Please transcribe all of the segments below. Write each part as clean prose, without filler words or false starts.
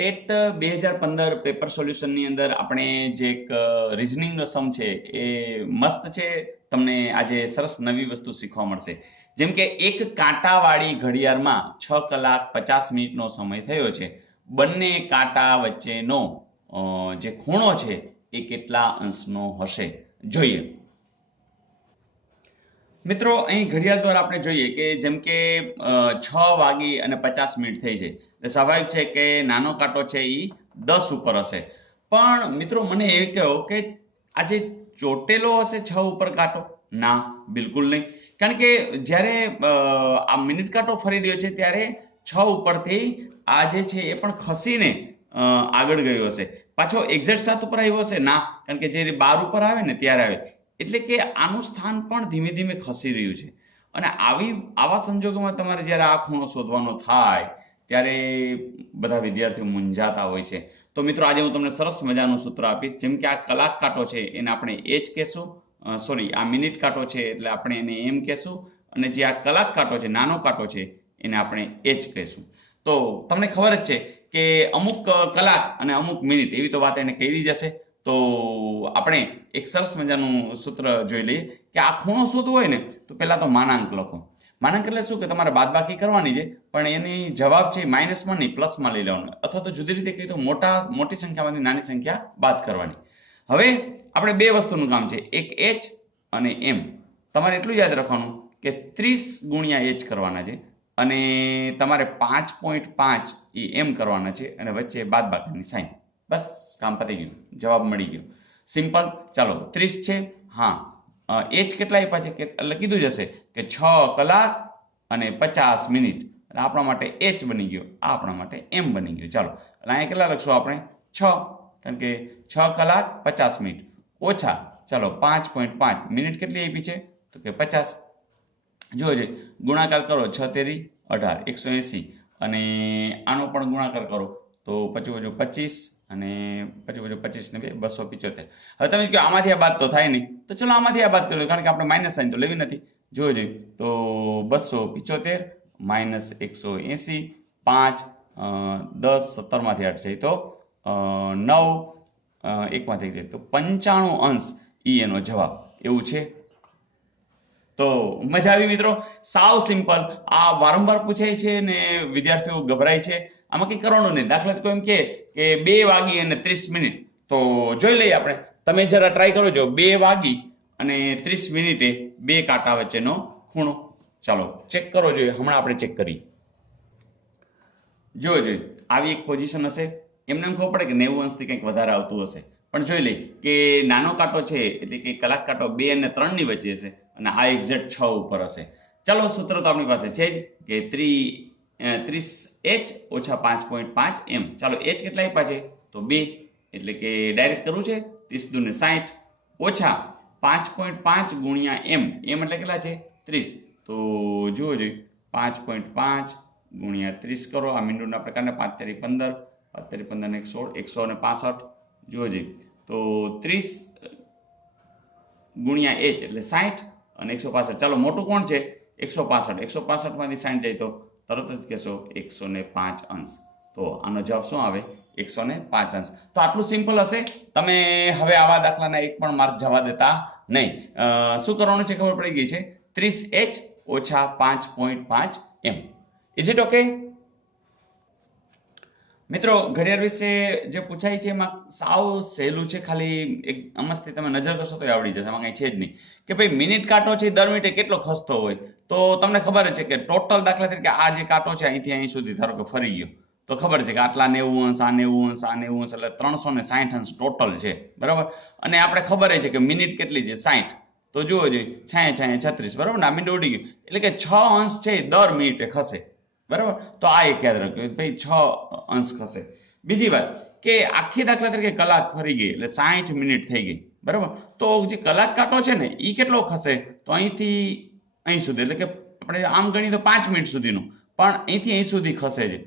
TET 2015 paper સોલ્યુશનની અંદર આપણે જે એક રિઝનિંગનો સમ છે એ મસ્ત છે. તમને આજે સરસ નવી વસ્તુ શીખવા મળશે. જેમ કે એક કાંટાવાળી ઘડિયાળમાં 6 કલાક 50 મિનિટનો સમય થયો છે. બંને કાંટા વચ્ચેનો જે ખૂણો છે એ કેટલા અંશનો હશે જોઈએ. મિત્રો અહીં ઘડિયાળ દ્વારા આપણે જોઈએ કે જેમ કે 6 વાગી અને 50 મિનિટ થઈ છે. સ્વાભાવિક છે કે નાનો કાંટો છે એ 10 ઉપર હશે. પણ મિત્રો મને એ કહો કે આજે ચોટેલો હશે 6 ઉપર કાંટો? ના, બિલકુલ નહીં. કારણ કે જ્યારે આ મિનિટ કાંટો ફરી રહ્યો છે ત્યારે 6 ઉપરથી આ જે છે એ પણ ખસીને આગળ ગયો હશે. પાછો એક્ઝેક્ટ 7 ઉપર આવ્યો હશે? ના, કારણ કે જે 12 ઉપર આવે ને ત્યારે આવે. એટલે કે આનું સ્થાન પણ ધીમે ધીમે ખસી રહ્યું છે. અને આવા સંજોગોમાં તમારે જ્યારે આ ખૂણો શોધવાનો થાય ત્યારે બધા વિદ્યાર્થીઓ મૂંઝાતા હોય છે. તો મિત્રો આજે હું તમને સરસ મજાનું સૂત્ર આપીશ. જેમ કે આ કલાક કાંટો છે એને આપણે h કહેશું, સોરી આ મિનિટ કાંટો છે એટલે આપણે એને m કહેશું, અને જે આ કલાક કાંટો છે નાનો કાંટો છે એને આપણે h કહીશું. તો તમને ખબર જ છે કે અમુક કલાક અને અમુક મિનિટ એવી તો વાત એને કરી જશે. તો આપણે એક સરસ મજાનું સૂત્ર જોઈ લઈએ કે આ ખૂણો શોધવો હોય ને તો પહેલા તો માનાંક લખો. માનાંક એટલે શું કે તમારે બાદબાકી કરવાની છે, પણ એની જવાબ છે માઇનસમાં નહીં પ્લસમાં લઈ લેવાનો, અથવા તો જુદી રીતે કહીએ તો મોટી સંખ્યામાંથી નાની સંખ્યા બાદ કરવાની. હવે આપણે બે વસ્તુનું કામ છે, એક h અને m. તમારે એટલું યાદ રાખવાનું કે 30 ગુણ્યા h કરવાના છે અને તમારે 5.5 એ m કરવાના છે અને વચ્ચે બાદબાકીની સાઈન. બસ કામ પતી ગયું, જવાબ મળી ગયો. સિમ્પલ. ચાલો 30 છે, હા h કેટલા આપ્યા છે એટલે કીધું જ હશે કે 6 કલાક અને 50 મિનિટ. એટલે આપણા માટે h બની ગયો, આ આપણા માટે m બની ગયો. ચાલો અહીંયા કેટલા લખશું આપણે? 6, કારણ કે 6 કલાક 50 મિનિટ ઓછા ચાલો 5.5 મિનિટ કેટલી આપી છે તો કે 50. જુઓ છે ગુણાકાર કરો, 6 તેરી 18, 180, અને આનો પણ ગુણાકાર કરો તો 25 અને 25 ને 2 275. હવે તમે કહો આમાંથી આ બાદ તો થાય નહીં, તો ચલો આમાંથી આ બાદ કરી દો, કારણ કે આપણે માઇનસ સાઈન તો લેવી નથી. જોજો તો 275 માઇનસ 180, 5 10 17 માંથી 8 જાય તો 9 1 માંથી જાય તો 95 અંશ ઈ એનો જવાબ. એવું છે. તો મજા આવી મિત્રો? સાવ સિમ્પલ. આ વારંવાર પૂછાય છે ને વિદ્યાર્થીઓ ગભરાય છે. આમાં કંઈ કરવાનું નહીં. દાખલા તરીકે એમ કે 2 વાગી અને 30 મિનિટ, તો જોઈ લઈએ આપણે. તમે જરા ટ્રાય કરો છો 2 વાગી અને 30 મિનિટે બે કાંટા વચ્ચેનો ખૂણો. ચાલો ચેક કરો જોઈએ, હમણાં આપણે ચેક કરીએ. જોજો આવી એક પોઝિશન હશે, એમને એમ ખબર પડે કે 90 અંશથી કંઈક વધારે આવતું હશે. પણ જોઈ લઈએ કે નાનો કાંટો છે એટલે કે કલાક કાંટો 2 અને 3 ની વચ્ચે હશે અને આ એક્ઝેક્ટ 6 ઉપર હશે. ચાલો સૂત્ર તો આપણી પાસે છે જ કે 30h ઓછા 5.5 m. ચાલો h કેટલા આપ્યા છે તો 2, એટલે કે ડાયરેક્ટ કરવું છે 30 દૂને 60 ઓછા 5.5 ગુણ્યા m. m એટલે કેટલા છે 30. તો જુઓ જોઈએ 5.5 ગુણ્યા 30 કરો. આ મીંડુના પ્રકારને 5 તેરી 15, 5 તેરી 15 ને 165. જુઓ જોઈએ તો 30 ગુણ્યા h એટલે 60 અને 165. ચાલો મોટું કોણ છે 165. 165 માંથી 60 જાય તો તરત જ કહેશો 105 અંશ. તો આનો જવાબ શું આવે 105 અંશ. તો આટલું સિમ્પલ હશે. તમે હવે આવા દાખલાના એક પણ માર્ક જવા દેતા નહીં. શું કરવાનું છે ખબર પડી ગઈ છે. 30h ઓછા 5.5 m. Is it okay? મિત્રો ઘડિયાળ વિશે જે પૂછાય છે એમાં સાવ સહેલું છે. ખાલી એક અમસ્તી તમે નજર કરશો તો આવડી જશે. એમાં કંઈ છે જ નહીં કે ભાઈ મિનિટ કાંટો છે દર મિનિટે કેટલો ખસતો હોય. તો તમને ખબર છે કે ટોટલ દાખલા તરીકે આ જે કાંટો છે અહીંથી અહીં સુધી ધારો કે ફરી ગયો તો ખબર છે કે આટલા 90 અંશ, આ 90 અંશ, આ 90 અંશ, એટલે 360 અંશ ટોટલ છે. બરાબર. અને આપણે ખબર છે કે મિનિટ કેટલી છે 60. તો જુઓ જોઈએ 6 36. બરાબર ને? આ મિનિટ ઉડી ગયું એટલે કે 6 અંશ છે દર મિનિટે ખસે. બરાબર. તો આ એક યાદ રાખજો ભાઈ 6 અંશ ખસે. બીજી વાત કે આખી દાખલા તરીકે કલાક ફરી ગઈ એટલે 60 મિનિટ થઈ ગઈ. બરાબર. તો જે કલાક કાંટો છે ને એ કેટલો ખસે તો અહીંથી અહીં સુધી, એટલે કે આપણે આમ ગણીએ તો 5 મિનિટ સુધીનું, પણ અહીંથી અહીં સુધી ખસે છે.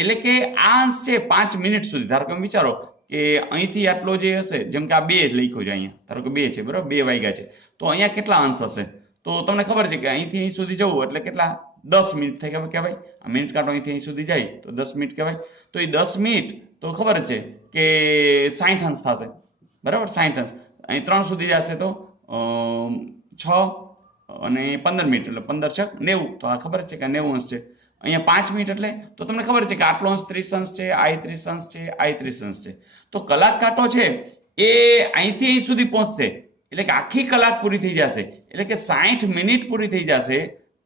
એટલે કે આ અંશ છે 5 મિનિટ સુધી. ધારો કે વિચારો કે અહીંથી આટલો જે હશે, જેમ કે આ 2 જ લખ્યો છે અહીંયા, ધારો કે 2 છે બરાબર, 2 વાગ્યા છે, તો અહીંયા કેટલા અંશ હશે તો તમને ખબર છે કે અહીંથી અહીં સુધી જવું એટલે કેટલા 10 મિનિટ થઈ કહેવાય. આ મિનિટ કાંટો અહીંથી અહીં સુધી જાય તો 10 મિનિટ કહેવાય. તો એ 10 મિનિટ તો ખબર જ છે કે 60 અંશ થશે, બરાબર, 60 અંશ. અહીં 3 સુધી જશે તો 6 અને 15 મિનિટ એટલે 15 છક 90, તો આ ખબર જ છે કે 90 અંશ છે. અહીંયા 5 મિનિટ એટલે તો તમને ખબર છે કે આટલો અંશ 30 અંશ છે, આ 30 અંશ છે, આ 30 અંશ છે. તો કલાક કાંટો છે એ અહીંથી અહીં સુધી પહોંચશે એટલે કે આખી કલાક પૂરી થઈ જશે, એટલે કે 60 મિનિટ પૂરી થઈ જશે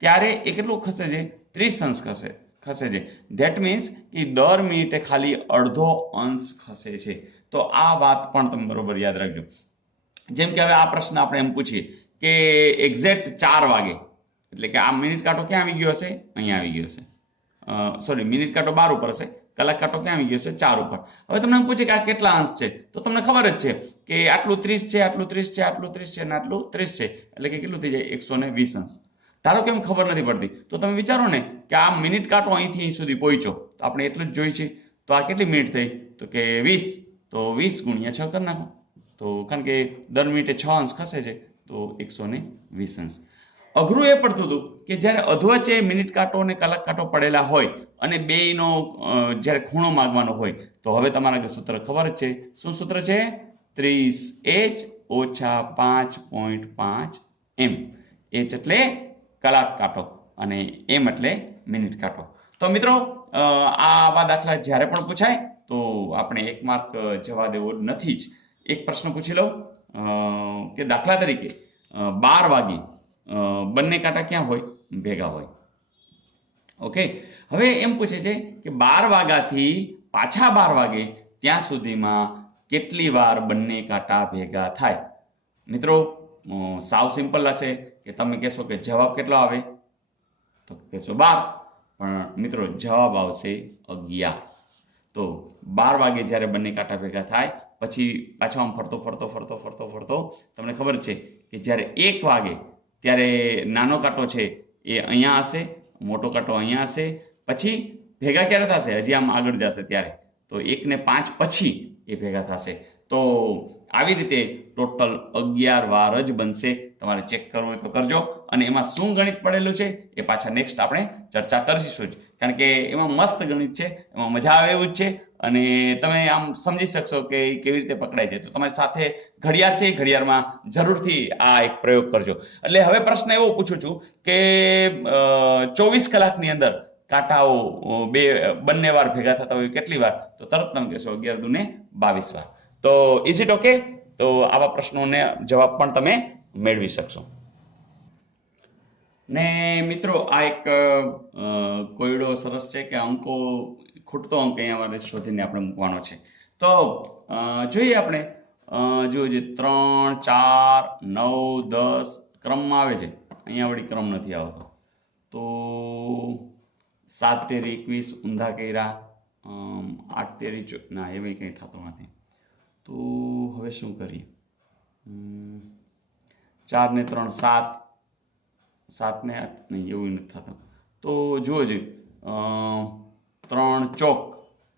ત્યારે એ કેટલું ખસે છે? 30 અંશ ખસે છે. ધેટ મીન્સ કે દર મિનિટે ખાલી અડધો અંશ ખસે છે. તો આ વાત પણ તમે બરોબર યાદ રાખજો. જેમ કે હવે આ પ્રશ્ન આપણે એમ પૂછીએ કે એક્ઝેક્ટ 4 વાગે, એટલે કે આ મિનિટ કાંટો ક્યાં આવી ગયો હશે? અહીંયા આવી ગયો હશે. સોરી, મિનિટ કાંટો 12 ઉપર હશે, કલાક કાંટો ક્યાં આવી ગયો છે? 4 ઉપર. હવે તમને એમ પૂછે કે આ કેટલા અંશ છે, તો તમને ખબર જ છે કે આટલું 30 છે, આટલું 30 છે, આટલું 30 છે અને આટલું 30 છે, એટલે કે કેટલું થઈ જાય? 120 અંશ. ધારો કે એમ ખબર નથી પડતી તો તમે વિચારો ને કે આ મિનિટ કાંટો અહીંથી અહીં સુધી પહોંચ્યો તો આપણે એટલું જ જોઈ છે, તો આ કેટલી મિનિટ થઈ? તો કે 20. તો 20 ગુણ્યા 6 કરી નાખો. તો કારણ કે દર મિનિટે 6 અંશ ખસે છે તો 120 અંશ. અઘરું એ પડતું હતું કે જ્યારે અધવચ્ચે મિનિટ કાંટો અને કલાક કાંટો પડેલા હોય અને બેયનો જ્યારે ખૂણો માગવાનો હોય તો હવે તમારા સૂત્ર ખબર જ છે. શું સૂત્ર છે? 30h ઓછા 5.5 m. h એટલે કલાક કાંટો અને m એટલે મિનિટ કાંટો. તો મિત્રો આવા દાખલા જ્યારે પણ પૂછાય તો આપણે 1 માર્ક જવા દેવો નથી જ. એક પ્રશ્ન પૂછી લઉં કે દાખલા તરીકે 12 વાગે બંને કાંટા ક્યાં હોય? ભેગા હોય. ઓકે, હવે એમ પૂછે છે કે 12 વાગ્યાથી પાછા 12 વાગે ત્યાં સુધીમાં કેટલી વાર બંને કાંટા ભેગા થાય? મિત્રો સાવ સિમ્પલ લાગશે કે તમે કહેશો કે જવાબ કેટલો આવે? તો કહેશો 12, પણ મિત્રો જવાબ આવશે 11. તો 12 વાગે જ્યારે બંને કાંટા ભેગા થાય પછી પાછો આમ ફરતો તમને ખબર છે કે જ્યારે 1 વાગે ત્યારે નાનો કાંટો છે એ અહીંયા હશે, મોટો કાંટો અહીંયા હશે, પછી ભેગા ક્યારે થશે? હજી આમ આગળ જશે ત્યારે. તો 1 ને 5 પછી એ ભેગા થશે. તો આવી રીતે ટોટલ 11 વાર જ બનશે. તમારે ચેક કરવું હોય તો કરજો. અને એમાં શું ગણિત પડેલું છે એ પાછા નેક્સ્ટ આપણે ચર્ચા કરીશું જ, કારણ કે એમાં મસ્ત ગણિત છે, એમાં મજા આવે એવું જ છે અને તમે આમ સમજી શકશો કે કેવી રીતે પકડાય છે. તો તમારી સાથે ઘડિયાળ છે, ઘડિયાળમાં જરૂરથી આ એક પ્રયોગ કરજો. એટલે હવે પ્રશ્ન એવો પૂછું છું કે 24 કલાકની અંદર કાંટાઓ બંને વાર ભેગા થતા હોય કેટલી વાર? તો તરત તમે કહેશો 11 દુને 22 વાર. તો ઇઝ ઇટ ઓકે? તો આવા પ્રશ્નોને જવાબ પણ તમે મેળવી શકશો. ને મિત્રો આ એક કોયડો સરસ છે કે અંકો ખૂટતો અંક અહીંયા મારે શોધીને આપણે મૂકવાનો છે. તો જોઈએ આપણે, જુઓ જે 3, 4, 9, 10 ક્રમમાં આવે છે. અહીંયા વળી ક્રમ નથી આવતો. તો 7 તેરી 21 ઊંધા કર્યા, 8 તેરી ના એવી કંઈ થતું નથી. તો હવે શું કરીએ? 4 ને 3 7, 7 ને 8 નહીં, એવું નથી થતું. તો જુઓ જ 3 ચોક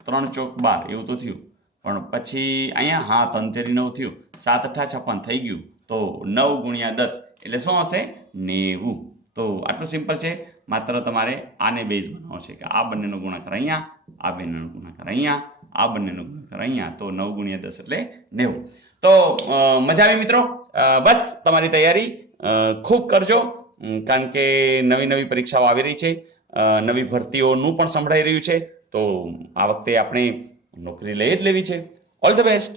12 એવું તો થયું, પણ પછી અહીંયા હા 3 તેરી 9 થયું, 7 અઠા 56 થઈ ગયું. તો 9 ગુણ્યા 10 એટલે શું હશે? 90. તો આટલું સિમ્પલ છે. માત્ર તમારે આને બેઝ બનાવવાનો છે કે આ બંનેનો ગુણાકાર અહીંયા, આ બંનેનો ગુણાકાર અહીંયા, આ બંનેનો ગુણાકાર અહીંયા. તો 9 ગુણ્યા 10 એટલે 90. તો મજા આવી મિત્રો? બસ તમારી તૈયારી ખૂબ કરજો, કારણ કે નવી પરીક્ષાઓ આવી રહી છે, નવી ભરતીઓનું પણ સંભળાઈ રહ્યું છે. તો આ વખતે આપણે નોકરી લઈ જ લેવી છે. All the best.